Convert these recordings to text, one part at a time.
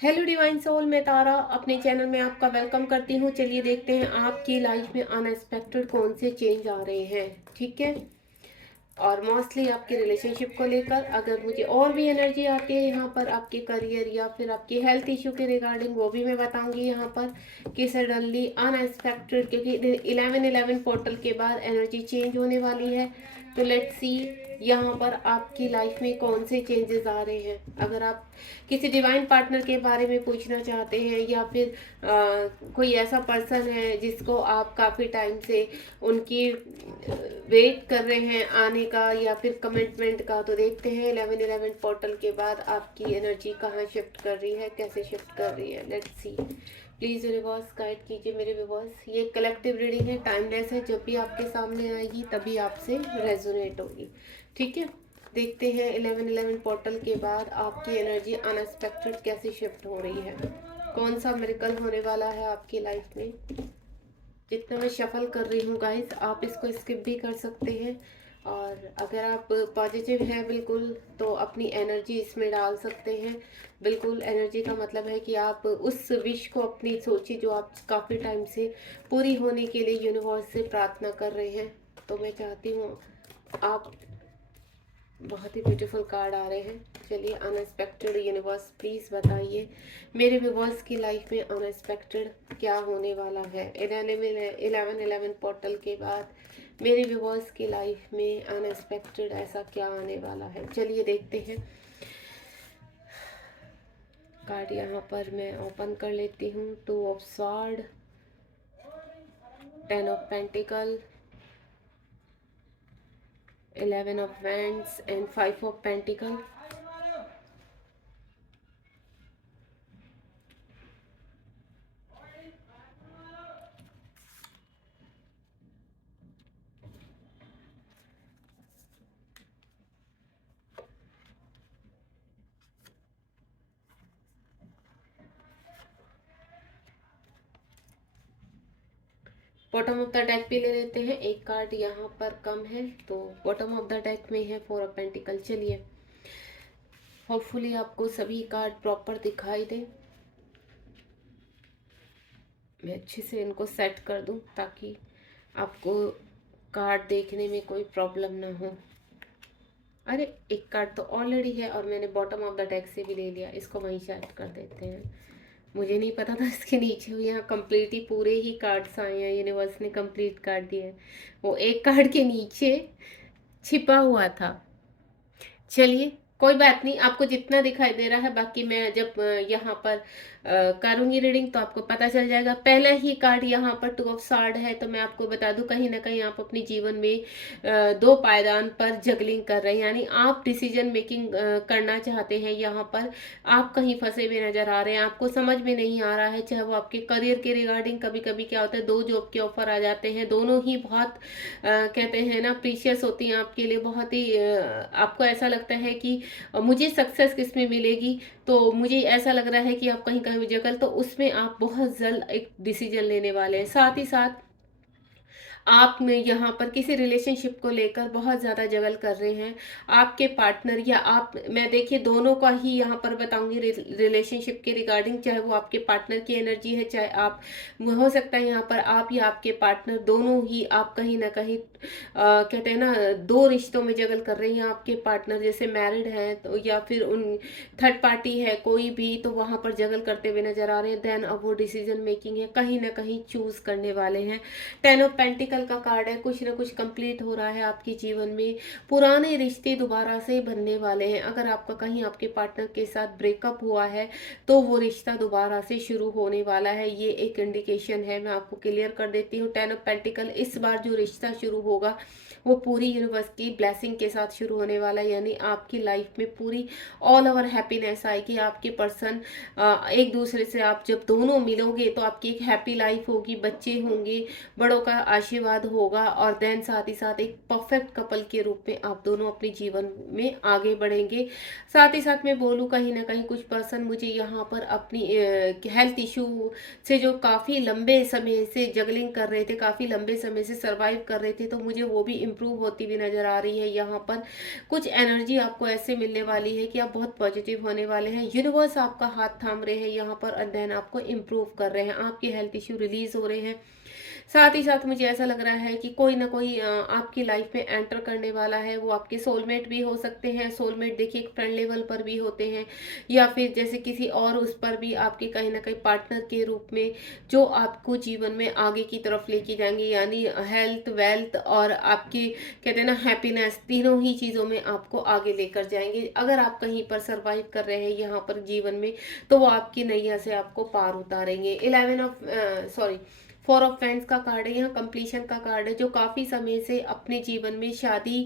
Hello divine soul, मैं तारा अपने channel में आपका वेलकम करती हूँ। चलिए देखते हैं आपकी लाइफ में अनएक्सपेक्टेड कौन से चेंज आ रहे हैं। ठीक है। और मोस्टली आपके रिलेशनशिप को लेकर अगर मुझे और भी एनर्जी आती है यहाँ पर आपके करियर या फिर आपकी हेल्थ इशू के रिगार्डिंग, वो भी मैं बताऊंगी यहाँ पर कि सडनली अनएक्सपेक्टेड, क्योंकि 11/11 पोर्टल के बाद एनर्जी चेंज होने वाली है। तो लेट्स सी यहाँ पर आपकी लाइफ में कौन से चेंजेस आ रहे हैं। अगर आप किसी डिवाइन पार्टनर के बारे में पूछना चाहते हैं या फिर कोई ऐसा पर्सन है जिसको आप काफ़ी टाइम से उनकी वेट कर रहे हैं आने का या फिर कमिटमेंट का, तो देखते हैं 11/11 पोर्टल के बाद आपकी एनर्जी कहाँ शिफ्ट कर रही है, कैसे शिफ्ट कर रही है। Let's see. Please universe guide कीजिए मेरे व्यूअर्स। ये कलेक्टिव रीडिंग है, टाइमलेस है, जब भी आपके सामने आएगी तभी आपसे रेजोनेट होगी। ठीक है। देखते हैं 11/11 पोर्टल के बाद आपकी एनर्जी अनएक्सपेक्टेड कैसे शिफ्ट हो रही है, कौन सा मिरेकल होने वाला है आपकी लाइफ में। जितना मैं शफल कर रही हूँ गाइस, आप इसको स्किप भी कर सकते हैं। और अगर आप पॉजिटिव हैं बिल्कुल, तो अपनी एनर्जी इसमें डाल सकते हैं। बिल्कुल एनर्जी का मतलब है कि आप उस विश को अपनी सोची जो आप काफ़ी टाइम से पूरी होने के लिए यूनिवर्स से प्रार्थना कर रहे हैं। तो मैं चाहती हूँ आप, बहुत ही ब्यूटीफुल कार्ड आ रहे हैं। चलिए, अनएक्सपेक्टेड यूनिवर्स प्लीज़ बताइए मेरे व्यूवर्स की लाइफ में अनएक्सपेक्टेड क्या होने वाला है। 11/11 पोर्टल के बाद मेरे व्यूवर्स की लाइफ में अनएक्सपेक्टेड ऐसा क्या आने वाला है। चलिए देखते हैं। कार्ड यहाँ पर मैं ओपन कर लेती हूँ। 2 of sword, 10 of pentacle, 11 of wands and 5 of pentacle. Bottom of the deck भी ले लेते हैं। एक कार्ड यहाँ पर कम है, तो बॉटम ऑफ द डेक में है 4 ऑफ पेंटिकल। चलिए, होपफुली आपको सभी कार्ड प्रॉपर दिखाई दे। मैं अच्छे से इनको सेट कर दूं ताकि आपको कार्ड देखने में कोई प्रॉब्लम ना हो। अरे, एक कार्ड तो ऑलरेडी है और मैंने बॉटम ऑफ द डेक से भी ले लिया, इसको वहीं सेट कर देते हैं। मुझे नहीं पता था इसके नीचे हुई, यहाँ कंप्लीट ही पूरे ही कार्ड्स आए हैं, यूनिवर्स ने कंप्लीट कार्ड दिए हैं। वो एक कार्ड के नीचे छिपा हुआ था। चलिए, कोई बात नहीं, आपको जितना दिखाई दे रहा है, बाकी मैं जब यहाँ पर करूँगी रीडिंग तो आपको पता चल जाएगा। पहला ही कार्ड यहाँ पर 2 ऑफ स्वॉर्ड है, तो मैं आपको बता दूं कहीं ना कहीं आप अपने जीवन में दो पायदान पर जगलिंग कर रहे हैं, यानी आप डिसीजन मेकिंग करना चाहते हैं। यहाँ पर आप कहीं फंसे हुए नजर आ रहे हैं, आपको समझ में नहीं आ रहा है, चाहे वो आपके करियर के रिगार्डिंग। कभी कभी क्या होता है, 2 जॉब के ऑफर आ जाते हैं, दोनों ही बहुत कहते हैं ना प्रीशियस होती हैं आपके लिए। बहुत ही आपको ऐसा लगता है कि मुझे सक्सेस किस में मिलेगी, तो मुझे ऐसा लग रहा है कि आप कहीं कहीं जगल, तो उसमें आप बहुत जल्द एक डिसीजन लेने वाले हैं। साथ ही साथ आप में यहाँ पर किसी रिलेशनशिप को लेकर बहुत ज़्यादा जगल कर रहे हैं। आपके पार्टनर या आप, मैं देखिए दोनों का ही यहाँ पर बताऊंगी रिलेशनशिप के रिगार्डिंग, चाहे वो आपके पार्टनर की एनर्जी है, चाहे आप, हो सकता है यहाँ पर आप या आपके पार्टनर दोनों ही आप कहीं ना कहीं कहते हैं ना 2 रिश्तों में जगल कर रहे हैं। आपके पार्टनर जैसे मैरिड है तो, या फिर उन थर्ड पार्टी है कोई भी, तो वहां पर जगल करते हुए नजर आ रहे हैं। देन अब वो डिसीजन मेकिंग है, कहीं ना कहीं चूज करने वाले हैं। 10 ऑफ पेंटिकल का कार्ड है, कुछ ना कुछ कंप्लीट हो रहा है आपके जीवन में। पुराने रिश्ते दोबारा से बनने वाले हैं। अगर आपका कहीं आपके पार्टनर के साथ ब्रेकअप हुआ है तो वो रिश्ता दोबारा से शुरू होने वाला है, ये एक इंडिकेशन है। मैं आपको क्लियर कर देती हूँ। 10 ऑफ पेंटिकल, इस बार जो रिश्ता शुरू होगा वो पूरी यूनिवर्स की ब्लेसिंग के साथ शुरू होने वाला है, यानी आपकी लाइफ में पूरी ऑल ओवर हैप्पीनेस आएगी। आपके पर्सन एक दूसरे से, आप जब दोनों मिलोगे तो आपकी एक हैप्पी लाइफ होगी, बच्चे होंगे, बड़ों का आशीर्वाद होगा, और देन साथ ही साथ एक परफेक्ट कपल के रूप में आप दोनों अपने जीवन में आगे बढ़ेंगे। साथ ही साथ मैं बोलूँ, कहीं ना कहीं कुछ पर्सन मुझे यहाँ पर अपनी हेल्थ इशू से जो काफ़ी लंबे समय से जगलिंग कर रहे थे, काफ़ी लंबे समय से सर्वाइव कर रहे थे, तो मुझे वो भी इम्प्रूव होती हुई नजर आ रही है। यहाँ पर कुछ एनर्जी आपको ऐसे मिलने वाली है कि आप बहुत पॉजिटिव होने वाले हैं। यूनिवर्स आपका हाथ थाम रहे हैं यहाँ पर, और देन आपको इम्प्रूव कर रहे हैं, आपके हेल्थ इश्यू रिलीज हो रहे हैं। साथ ही साथ मुझे ऐसा लग रहा है कि कोई ना कोई आपकी लाइफ में एंटर करने वाला है। वो आपके सोलमेट भी हो सकते हैं। सोलमेट देखिए एक फ्रेंड लेवल पर भी होते हैं, या फिर जैसे किसी और उस पर भी आपके कहीं ना कहीं पार्टनर के रूप में, जो आपको जीवन में आगे की तरफ लेके जाएंगे, यानी हेल्थ, वेल्थ और आपकी कहते हैं ना हैप्पीनेस, तीनों ही चीज़ों में आपको आगे लेकर जाएंगे। अगर आप कहीं पर सरवाइव कर रहे हैं यहाँ पर जीवन में, तो वो आपकी नैया से आपको पार उतारेंगे। 4 ऑफ फ्रेंड्स का कार्ड है, यहाँ कंप्लीशन का कार्ड है। जो काफी समय से अपने जीवन में शादी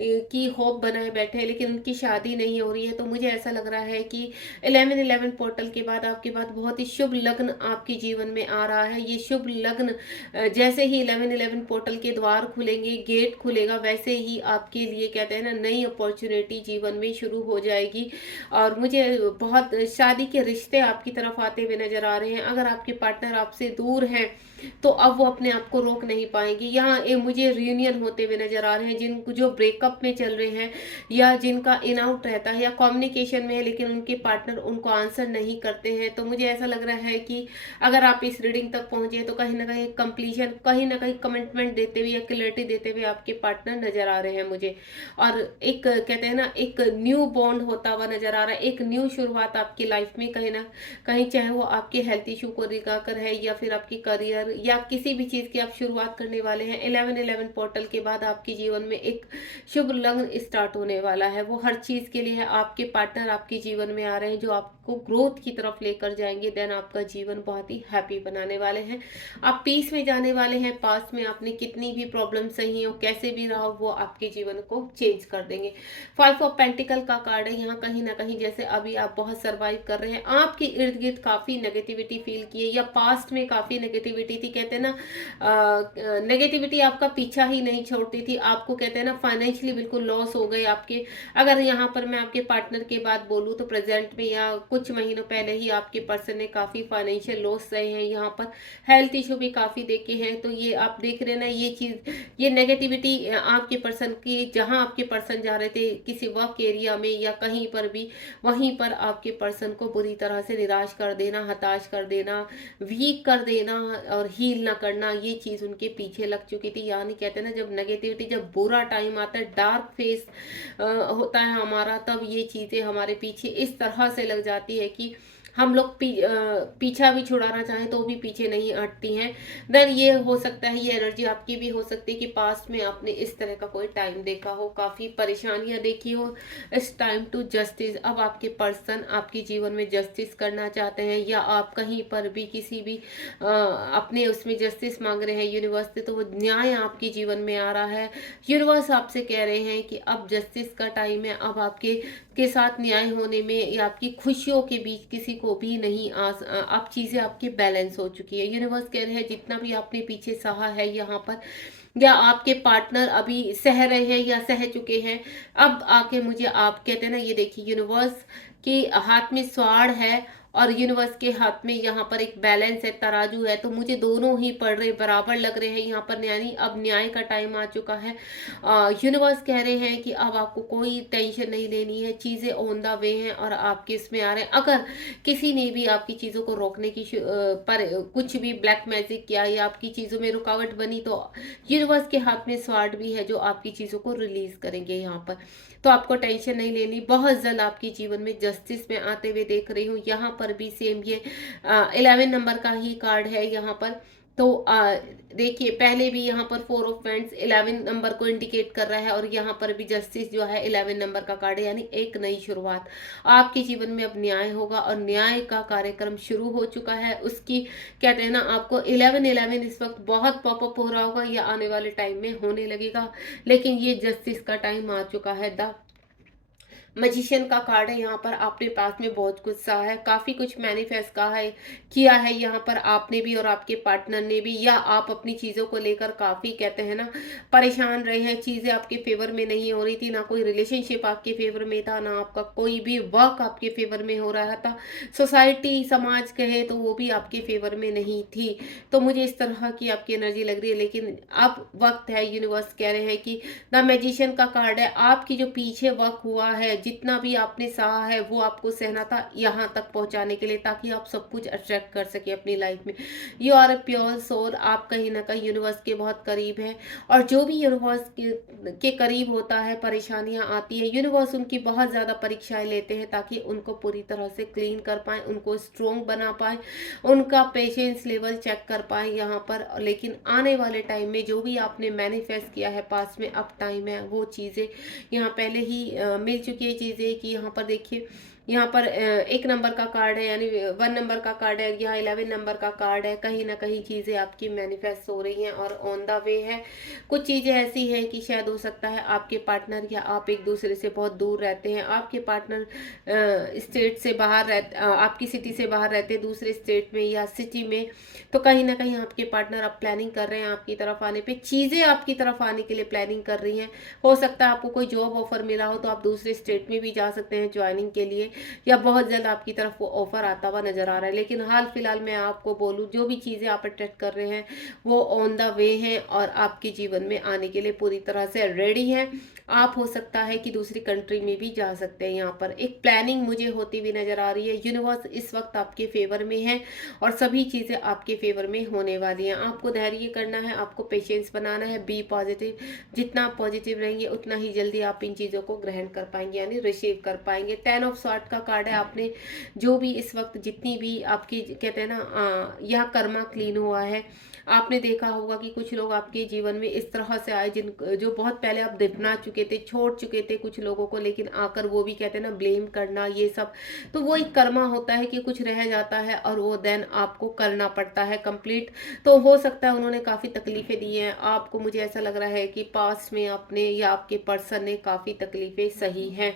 की होप बनाए बैठे हैं, लेकिन उनकी शादी नहीं हो रही है, तो मुझे ऐसा लग रहा है कि 11/11 पोर्टल के बाद आपके बाद बहुत ही शुभ लग्न आपके जीवन में आ रहा है। ये शुभ लग्न जैसे ही 11/11 पोर्टल के द्वार खुलेंगे, गेट खुलेगा, वैसे ही आपके लिए कहते हैं ना नई अपॉर्चुनिटी जीवन में शुरू हो जाएगी। और मुझे बहुत शादी के रिश्ते आपकी तरफ आते हुए नजर आ रहे हैं। अगर आपके पार्टनर आपसे दूर हैं, तो अब वो अपने आप को रोक नहीं पाएंगे। यहाँ मुझे रियूनियन होते हुए नजर आ रहे हैं। जिन जो ब्रेकअप में चल रहे हैं, या जिनका इन आउट रहता है, या कम्युनिकेशन में है लेकिन उनके पार्टनर उनको आंसर नहीं करते हैं, तो मुझे ऐसा लग रहा है कि अगर आप इस रीडिंग तक पहुंचे तो कहीं ना कहीं कंप्लीशन, कहीं ना कहीं कमिटमेंट देते हुए या क्लैरिटी देते हुए आपके पार्टनर नजर आ रहे हैं मुझे। और एक कहते हैं ना एक न्यू बॉन्ड होता हुआ नजर आ रहा है, एक न्यू शुरुआत आपकी लाइफ में कहीं ना कहीं, चाहे वो आपके हेल्थ इशू को लेकर है, या फिर आपकी करियर, या किसी भी चीज की आप शुरुआत करने वाले हैं। 11/11 पोर्टल के बाद आपके जीवन में एक शुभ लग्न स्टार्ट होने वाला है। वो हर चीज के लिए है। आपके पार्टनर आपके जीवन में आ रहे हैं, जो आपको ग्रोथ की तरफ लेकर जाएंगे। देन आपका जीवन बहुत ही हैप्पी बनाने वाले हैं। आप पीस में जाने वाले हैं। पास में आपने कितनी भी प्रॉब्लम सही हो, कैसे भी रहा हो, वो आपके जीवन को चेंज कर देंगे। 5 ऑफ पेंटिकल का कार्ड है। यहाँ कहीं ना कहीं जैसे अभी आप बहुत सर्वाइव कर रहे हैं, आपके इर्द गिर्द काफी नेगेटिविटी फील की है, या पास्ट में काफी नेगेटिविटी थी। कहते हैं ना नेगेटिविटी आपका पीछा ही नहीं छोड़ती थी। आपको कहते हैं ना फाइनेंशियली बिल्कुल लॉस हो गए आपके। अगर यहाँ पर मैं आपके पार्टनर की बात बोलूँ तो प्रेजेंट में या कुछ महीनों पहले ही आपके पर्सन ने काफी फाइनेंशियल लॉस सहे हैं। यहाँ पर हेल्थ इशू भी काफी देखे हैं। तो ये आप देख रहे हैं ना, ये चीज, ये नेगेटिविटी आपके पर्सन की, जहां आपके पर्सन जा रहे थे किसी वर्क एरिया में या कहीं पर भी, वहीं पर आपके पर्सन को बुरी तरह से निराश कर देना, हताश कर देना, वीक कर देना और हील ना करना, ये चीज उनके पीछे लग चुकी थी। यानी कहते हैं ना जब नेगेटिविटी, जब बुरा टाइम आता है, डार्क फेस होता है हमारा, तब ये चीजें हमारे पीछे इस तरह से लग जाती है कि हम लोग पीछा भी छुड़ाना चाहें तो भी पीछे नहीं हटती हैं। देन ये हो सकता है, ये एनर्जी आपकी भी हो सकती है कि पास्ट में आपने इस तरह का कोई टाइम देखा हो, काफी परेशानियां देखी हो। It's time to justice. अब आपके पर्सन आपके जीवन में जस्टिस करना चाहते हैं, या आप कहीं पर भी किसी भी अपने उसमें जस्टिस मांग रहे हैं यूनिवर्स से, तो वो न्याय आपके जीवन में आ रहा है। यूनिवर्स आपसे कह रहे हैं कि अब जस्टिस का टाइम है। अब आपके साथ न्याय होने में या आपकी खुशियों के बीच किसी को भी नहीं अब चीजें आपकी बैलेंस हो चुकी है। यूनिवर्स कह रहे हैं जितना भी आपने पीछे सहा है यहाँ पर, या आपके पार्टनर अभी सह रहे हैं या सह चुके हैं, अब आके मुझे आप कहते हैं ना, ये देखिए यूनिवर्स के हाथ में स्वॉर्ड है और यूनिवर्स के हाथ में यहाँ पर एक बैलेंस है, तराजू है। तो मुझे दोनों ही पढ़ रहे बराबर लग रहे हैं यहाँ पर। यानी अब न्याय का टाइम आ चुका है। यूनिवर्स कह रहे हैं कि अब आपको कोई टेंशन नहीं लेनी है, चीजें ऑन द वे हैं और आपके इसमें आ रहे हैं। अगर किसी ने भी आपकी चीजों को रोकने की पर कुछ भी ब्लैक मैजिक किया या आपकी चीजों में रुकावट बनी, तो यूनिवर्स के हाथ में स्वॉर्ड भी है जो आपकी चीजों को रिलीज करेंगे यहाँ पर। तो आपको टेंशन नहीं लेनी। बहुत जल्द आपके जीवन में जस्टिस में आते हुए देख रही हूँ। यहाँ पर भी सेम ये 11 नंबर का ही कार्ड है यहाँ पर। तो देखिए पहले भी यहाँ पर 4 ऑफ पेंट्स 11 नंबर को इंडिकेट कर रहा है, और यहाँ पर भी जस्टिस जो है 11 नंबर का कार्ड है, यानी एक नई शुरुआत। आपके जीवन में अब न्याय होगा और न्याय का कार्यक्रम शुरू हो चुका है। उसकी कहते हैं ना, आपको 11/11 इस वक्त बहुत पॉपअप हो रहा होगा या आने वाले टाइम में होने लगेगा, लेकिन ये जस्टिस का टाइम आ चुका है। द मैजिशियन का कार्ड है। यहाँ पर आपने पास में बहुत कुछ सहा है, काफ़ी कुछ मैनिफेस्ट कहा है, किया है यहाँ पर आपने भी और आपके पार्टनर ने भी, या आप अपनी चीज़ों को लेकर काफ़ी कहते हैं ना परेशान रहे हैं, चीज़ें आपके फेवर में नहीं हो रही थी, ना कोई रिलेशनशिप आपके फेवर में था, ना आपका कोई भी वर्क आपके फेवर में हो रहा था, सोसाइटी समाज कहे तो वो भी आपके फेवर में नहीं थी। तो मुझे इस तरह की आपकी एनर्जी लग रही है, लेकिन अब वक्त है, यूनिवर्स कह रहे हैं कि द मैजिशियन का कार्ड है, आपकी जो पीछे वर्क हुआ है, जितना भी आपने सहा है वो आपको सहना था यहाँ तक पहुँचाने के लिए, ताकि आप सब कुछ अट्रैक्ट कर सके अपनी लाइफ में। You are a pure soul, आप कहीं ना कहीं यूनिवर्स के बहुत करीब हैं, और जो भी यूनिवर्स के करीब होता है परेशानियाँ आती है, यूनिवर्स उनकी बहुत ज़्यादा परीक्षाएं लेते हैं ताकि उनको पूरी तरह से क्लीन कर पाए, उनको स्ट्रोंग बना पाए, उनका पेशेंस लेवल चेक कर पाए यहाँ पर। लेकिन आने वाले टाइम में जो भी आपने मैनिफेस्ट किया है पास में, अब टाइम है वो चीज़ें यहाँ पहले ही मिल चुकी है चीज़ें, कि यहाँ पर देखिए, यहाँ पर एक नंबर का कार्ड है, यानी 1 नंबर का कार्ड है, यहाँ 11 नंबर का कार्ड है। कहीं ना कहीं चीज़ें आपकी मैनिफेस्ट हो रही हैं और ऑन द वे है। कुछ चीज़ें ऐसी हैं कि शायद हो सकता है आपके पार्टनर या आप एक दूसरे से बहुत दूर रहते हैं, आपके पार्टनर स्टेट से बाहर आपकी सिटी से बाहर रहते हैं, दूसरे स्टेट में या सिटी में। तो कहीं ना कहीं आपके पार्टनर अब प्लानिंग कर रहे हैं आपकी तरफ आने पे, चीज़ें आपकी तरफ आने के लिए प्लानिंग कर रही हैं। हो सकता है आपको कोई जॉब ऑफर मिला हो तो आप दूसरे स्टेट में भी जा सकते हैं ज्वाइनिंग के लिए, या बहुत जल्द आपकी तरफ वो ऑफर आता हुआ नजर आ रहा है। लेकिन हाल फिलहाल मैं आपको बोलूँ, जो भी चीज़ें आप अट्रैक्ट कर रहे हैं वो ऑन द वे हैं और आपके जीवन में आने के लिए पूरी तरह से रेडी हैं। आप हो सकता है कि दूसरी कंट्री में भी जा सकते हैं। यहाँ पर एक प्लानिंग मुझे होती हुई नजर आ रही है। यूनिवर्स इस वक्त आपके फेवर में है और सभी चीज़ें आपके फेवर में होने वाली हैं। आपको धैर्य करना है, आपको पेशेंस बनाना है, बी पॉजिटिव। जितना आप पॉजिटिव रहेंगे उतना ही जल्दी आप इन चीज़ों को ग्रहण कर पाएंगे, यानी रिसीव कर पाएंगे। 10 ऑफ सॉर्ट का कार्ड है। आपने जो भी इस वक्त जितनी भी आपकी कहते हैं ना यह कर्मा क्लीन हुआ है, आपने देखा होगा कि कुछ लोग आपके जीवन में इस तरह से आए जिन जो बहुत पहले आप दफना चुके थे, छोड़ चुके थे कुछ लोगों को, लेकिन आकर वो भी कहते हैं ना ब्लेम करना ये सब, तो वो एक कर्मा होता है कि कुछ रह जाता है और वो देन आपको करना पड़ता है कंप्लीट। तो हो सकता है उन्होंने काफ़ी तकलीफें दी हैं आपको, मुझे ऐसा लग रहा है कि पास्ट में आपने या आपके पर्सन ने काफ़ी तकलीफें सही हैं।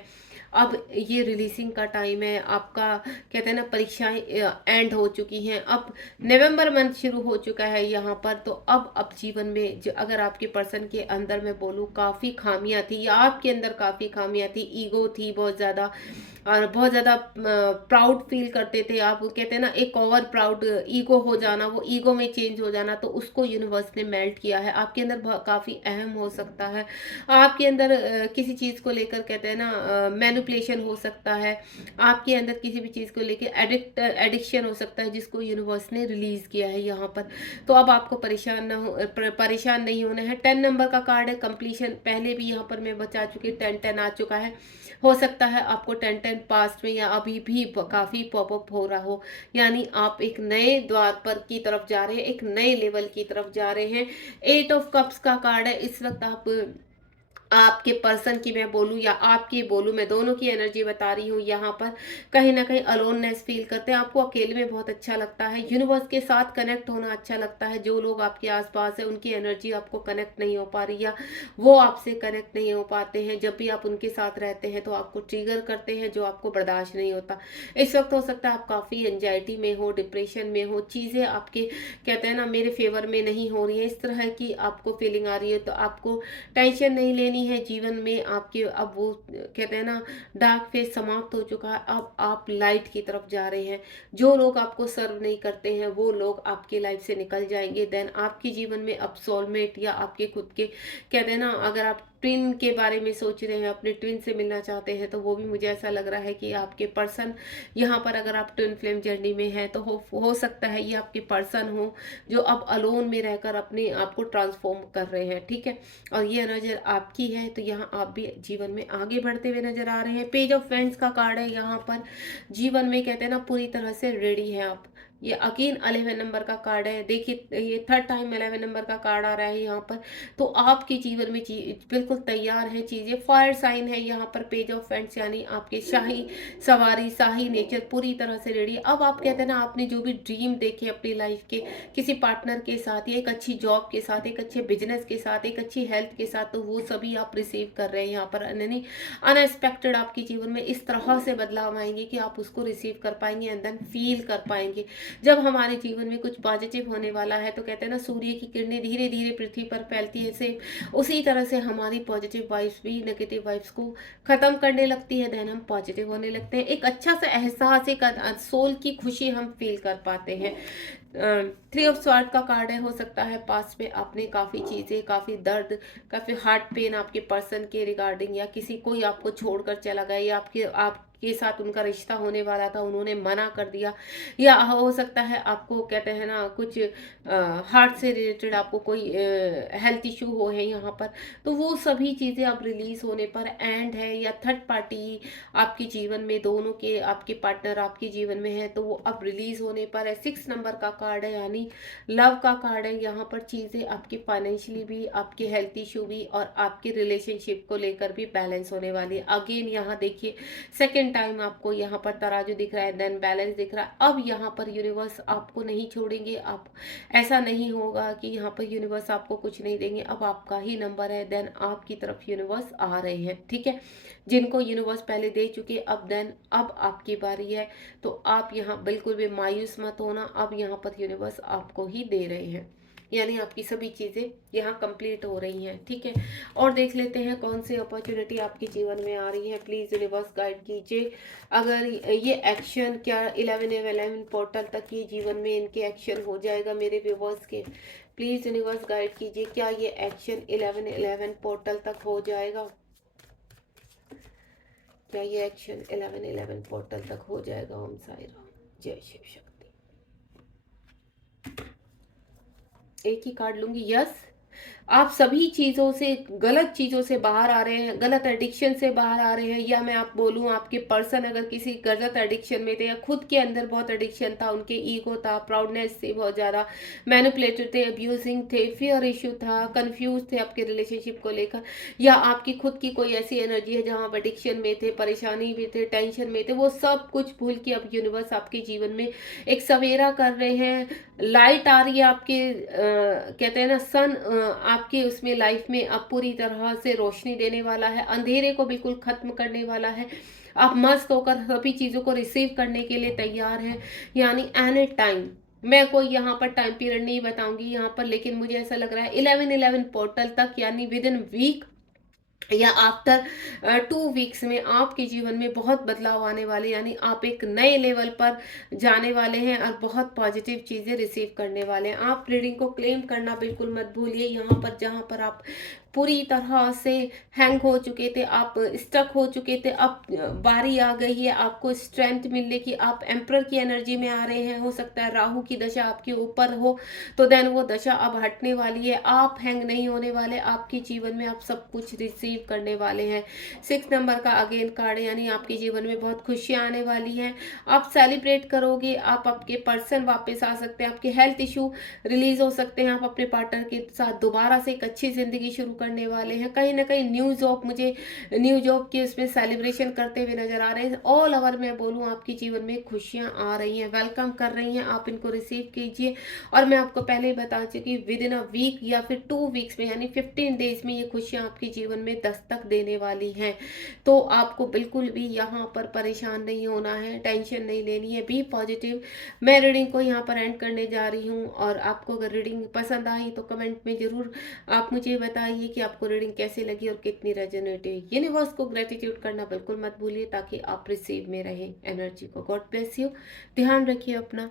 अब ये रिलीजिंग का टाइम है आपका, कहते हैं ना परीक्षाएं एंड हो चुकी हैं, अब नवंबर मंथ शुरू हो चुका है यहाँ पर। तो अब जीवन में जो अगर आपके पर्सन के अंदर मैं बोलूँ काफ़ी खामियां थी, या आपके अंदर काफ़ी खामियां थी, ईगो थी बहुत ज़्यादा, और बहुत ज़्यादा प्राउड फील करते थे आप, कहते हैं ना एक ओवर प्राउड ईगो हो जाना, वो ईगो में चेंज हो जाना, तो उसको यूनिवर्स ने मेल्ट किया है। आपके अंदर काफ़ी अहम हो सकता है, आपके अंदर किसी चीज़ को लेकर कहते हैं ना मैनिपुलेशन हो सकता है, आपके अंदर किसी भी चीज़ को लेकर एडिक्शन हो सकता है, जिसको यूनिवर्स ने रिलीज किया है यहाँ पर। तो अब आपको परेशान ना हो परेशान नहीं होना है। 10 नंबर का कार्ड है कंप्लीशन, पहले भी यहाँ पर मैं बता चुकी, 10-10 आ चुका है। हो सकता है आपको 10-10 पास्ट में या अभी भी काफ़ी पॉपअप हो रहा हो, यानी आप एक नए द्वार पर की तरफ जा रहे हैं, एक नए लेवल की तरफ जा रहे हैं। 8 ऑफ कप्स का कार्ड है। इस वक्त आपके पर्सन की मैं बोलूँ या आपकी बोलूँ, मैं दोनों की एनर्जी बता रही हूँ यहाँ पर। कहीं ना कहीं अलोननेस फील करते हैं, आपको अकेले में बहुत अच्छा लगता है, यूनिवर्स के साथ कनेक्ट होना अच्छा लगता है। जो लोग आपके आसपास है उनकी एनर्जी आपको कनेक्ट नहीं हो पा रही, या वो आपसे कनेक्ट नहीं हो पाते हैं। जब भी आप उनके साथ रहते हैं तो आपको ट्रिगर करते हैं, जो आपको बर्दाश्त नहीं होता। इस वक्त हो सकता है आप काफ़ी एंजाइटी में हो, डिप्रेशन में हो, चीज़ें आपके कहते हैं ना मेरे फेवर में नहीं हो रही है, इस तरह की आपको फीलिंग आ रही है। तो आपको टेंशन नहीं लेनी है जीवन में आपके। अब वो कहते हैं ना डार्क फेज समाप्त हो चुका है, अब आप लाइट की तरफ जा रहे हैं। जो लोग आपको सर्व नहीं करते हैं वो लोग आपकी लाइफ से निकल जाएंगे। देन आपके जीवन में अब सोलमेट या आपके खुद के कहते हैं ना, अगर आप ट्विन के बारे में सोच रहे हैं, अपने ट्विन से मिलना चाहते हैं, तो वो भी मुझे ऐसा लग रहा है कि आपके पर्सन यहाँ पर, अगर आप ट्विन फ्लेम जर्नी में हैं तो हो सकता है ये आपके पर्सन हो जो अब अलोन में रहकर अपने आप को ट्रांसफॉर्म कर रहे हैं, ठीक है। और ये नज़र आपकी है, तो यहाँ आप भी जीवन में आगे बढ़ते हुए नजर आ रहे हैं। पेज ऑफ फ्रेंड्स का कार्ड है यहाँ पर। जीवन में कहते हैं ना पूरी तरह से रेडी है आप, ये अगेन 11 नंबर का कार्ड है। देखिए ये थर्ड टाइम 11 नंबर का कार्ड आ रहा है यहाँ पर। तो आपके जीवन में बिल्कुल तैयार है चीजें। फायर साइन है यहाँ पर, पेज ऑफ फैंड्स, यानी आपके शाही सवारी, शाही नेचर पूरी तरह से रेडी। अब आप कहते हैं ना, आपने जो भी ड्रीम देखे अपनी लाइफ के, किसी पार्टनर के साथ, या एक अच्छी जॉब के साथ, एक अच्छे बिजनेस के साथ, एक अच्छी हेल्थ के साथ, तो वो सभी आप रिसीव कर रहे हैं यहाँ पर। यानी अनएक्सपेक्टेड आपके जीवन में इस तरह से बदलाव आएंगे कि आप उसको रिसीव कर पाएंगे एंड देन फील कर पाएंगे। जब हमारे जीवन में कुछ पॉजिटिव होने वाला है, तो कहते हैं ना, सूर्य की किरणें धीरे धीरे पृथ्वी पर फैलती है, से उसी तरह से हमारी पॉजिटिव वाइब्स भी नेगेटिव वाइब्स को खत्म करने लगती है, देन हम पॉजिटिव होने लगते हैं। एक अच्छा सा एहसास, एक सोल की खुशी हम फील कर पाते हैं। 3 ऑफ स्वॉर्ड का कार्ड है। हो सकता है पास्ट में आपने काफ़ी चीज़ें, काफ़ी दर्द, काफ़ी हार्ट पेन आपके पर्सन के रिगार्डिंग, या किसी कोई आपको छोड़कर चला गया, या आपके साथ उनका रिश्ता होने वाला था, उन्होंने मना कर दिया, या हो सकता है आपको कहते हैं ना कुछ हार्ट से रिलेटेड आपको कोई हेल्थ इशू हो है यहाँ पर। तो वो सभी चीज़ें अब रिलीज होने पर एंड है, या थर्ड पार्टी आपके जीवन में, दोनों के आपके पार्टनर आपके जीवन में है, तो वो अब रिलीज होने पर है। 6 नंबर का कार्ड है, यानी लव का कार्ड है। यहाँ पर चीज़ें आपकी फाइनेंशियली भी, आपके हेल्थ इशू भी, और आपके रिलेशनशिप को लेकर भी बैलेंस होने वाली है। अगेन यहाँ देखिए सेकेंड टाइम आपको यहाँ पर तराजू दिख रहा है, देन बैलेंस दिख रहा है। अब यहाँ पर यूनिवर्स आपको नहीं छोड़ेंगे। आप ऐसा नहीं होगा कि यहाँ पर यूनिवर्स आपको कुछ नहीं देंगे। अब आपका ही नंबर है, देन आपकी तरफ यूनिवर्स आ रहे हैं, ठीक है। जिनको यूनिवर्स पहले दे चुके, अब देन अब आपकी बारी है। तो आप यहाँ बिल्कुल भी मायूस मत होना, अब यहाँ पर यूनिवर्स आपको ही दे रहे हैं, यानी आपकी सभी चीज़ें यहाँ कंप्लीट हो रही हैं, ठीक है। और देख लेते हैं कौन सी अपॉर्चुनिटी आपके जीवन में आ रही है। प्लीज़ यूनिवर्स गाइड कीजिए। अगर ये एक्शन, क्या 11/11 पोर्टल तक ये जीवन में इनके एक्शन हो जाएगा मेरे व्यूवर्स के? प्लीज़ यूनिवर्स गाइड कीजिए, क्या ये एक्शन 11/11 पोर्टल तक हो जाएगा? क्या ये एक्शन 11/11 पोर्टल तक हो जाएगा? ओम साई राम, जय शिव शक्ति। एक ही कार्ड लूंगी। यस, आप सभी चीज़ों से, गलत चीज़ों से बाहर आ रहे हैं, गलत एडिक्शन से बाहर आ रहे हैं, या मैं आप बोलूँ आपके पर्सन अगर किसी गलत एडिक्शन में थे, या खुद के अंदर बहुत एडिक्शन था, उनके ईगो था, प्राउडनेस थी बहुत ज़्यादा, मैनिपुलेटेड थे, अब्यूजिंग थे, फियर इशू था, कंफ्यूज थे आपके रिलेशनशिप को लेकर, या आपकी खुद की कोई ऐसी एनर्जी है जहाँ आप एडिक्शन में थे, परेशानी में थे, टेंशन में थे, वो सब कुछ भूल के अब यूनिवर्स आपके जीवन में एक सवेरा कर रहे हैं। लाइट आ रही है आपके, कहते हैं ना सन, आपके उसमें लाइफ में अब पूरी तरह से रोशनी देने वाला है, अंधेरे को बिल्कुल खत्म करने वाला है। आप मस्त होकर सभी चीज़ों को रिसीव करने के लिए तैयार हैं, यानी एनी टाइम। मैं कोई यहाँ पर टाइम पीरियड नहीं बताऊंगी यहाँ पर, लेकिन मुझे ऐसा लग रहा है 11/11 पोर्टल तक, यानी विद इन वीक या आफ्टर 2 वीक्स में आपके जीवन में बहुत बदलाव आने वाले, यानी आप एक नए लेवल पर जाने वाले हैं और बहुत पॉजिटिव चीज़ें रिसीव करने वाले हैं। आप रीडिंग को क्लेम करना बिल्कुल मत भूलिए। यहाँ पर जहाँ पर आप पूरी तरह से हैंग हो चुके थे, आप स्टक हो चुके थे, अब बारी आ गई है आपको स्ट्रेंथ मिलने की। आप एम्परर की एनर्जी में आ रहे हैं। हो सकता है राहु की दशा आपके ऊपर हो, तो देन वो दशा अब हटने वाली है। आप हैंग नहीं होने वाले, आपके जीवन में आप सब कुछ रिसीव करने वाले हैं। 6 नंबर का अगेन कार्ड, यानी आपके जीवन में बहुत खुशियां आने वाली हैं। आप सेलिब्रेट करोगे, आप आपके पर्सन वापस आ सकते हैं, आपके हेल्थ इशू रिलीज हो सकते हैं, आप अपने पार्टनर के साथ दोबारा से एक अच्छी जिंदगी शुरू करने वाले हैं। कहीं ना कहीं न्यू जॉब, मुझे न्यू जॉब के उसमें सेलिब्रेशन करते हुए नजर आ रहे हैं। ऑल ओवर मैं बोलूँ आपके जीवन में खुशियां आ रही हैं, वेलकम कर रही हैं, आप इनको रिसीव कीजिए। और मैं आपको पहले ही बता चुकी, विद इन अ वीक या फिर 2 वीक्स में, यानी 15 डेज में ये खुशियां आपके जीवन में दस्तक देने वाली हैं। तो आपको बिल्कुल भी यहाँ पर परेशान नहीं होना है, टेंशन नहीं लेनी है, बी पॉजिटिव। मैं रीडिंग को यहाँ पर एंड करने जा रही हूँ, और आपको अगर रीडिंग पसंद आई तो कमेंट में जरूर आप मुझे बताइए कि आपको रीडिंग कैसे लगी और कितनी रेजोनेट हुई। यूनिवर्स को ग्रेटिट्यूड करना बिल्कुल मत भूलिए, ताकि आप रिसीव में रहें एनर्जी को। God bless you. ध्यान रखिए अपना।